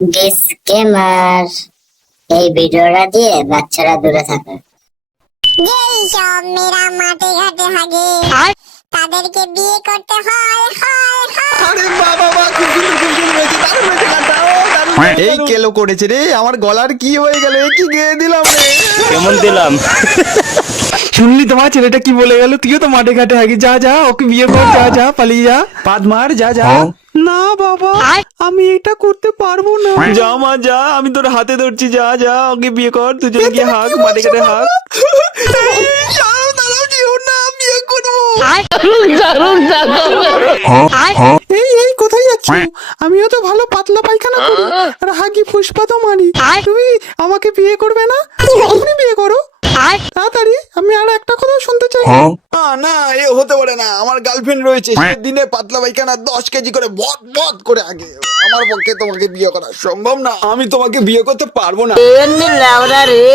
Disclaimer, এই ভিডিওটা দিয়ে বাচ্চারা দূরে থাকে। যেই সব মেয়েরা মাঠে ঘাটে হাগে তাদেরকে বিয়ে করতে হয় হয় হয়। আরে বাবা বাবা, খুব সুন্দর খুব সুন্দর হয়েছে, দারুণ হয়েছে গানটা, ও দারুণ, এই কেলো করেছে রে, আমার গলার কি হয়ে গেল, কি গেয়ে দিলাম রে। কেমন দিলাম? শুনলি তোমার ছেলেটা কি বলে গেল? তুইও তো মাঠে ঘাটে হাগি, যা যা ওকে বিয়ে কর, যা যা পালিয়ে যা, পাদ মার, যা যা। না বাবা, আমি এটা করতে পারবো না। যা মা যা, আমি তোর হাতে ধরছি, যা যা ওকে বিয়ে কর, তুই গিয়ে হাগ, মাঠে ঘাটে হাগ। এই এই কোথায় যাচ্ছ? আমিও তো ভালো পাতলা পায়খানা করি আর হাগি ফুসপা তো মারি। তুমি আমাকে বিয়ে করবে না? তুমি বিয়ে করো তাড়াতাড়ি, আমি আর একটা কথা শুনতে চাই। না না, এ হতে পারে না, আমার গার্লফ্রেন্ড রয়েছে, সে দিনে পাতলা পায়খানা 10 কেজি করে ভট ভট করে আগে, আমার পক্ষে তোমাকে বিয়ে করা সম্ভব না, আমি তোমাকে বিয়ে করতে পারবো না। রে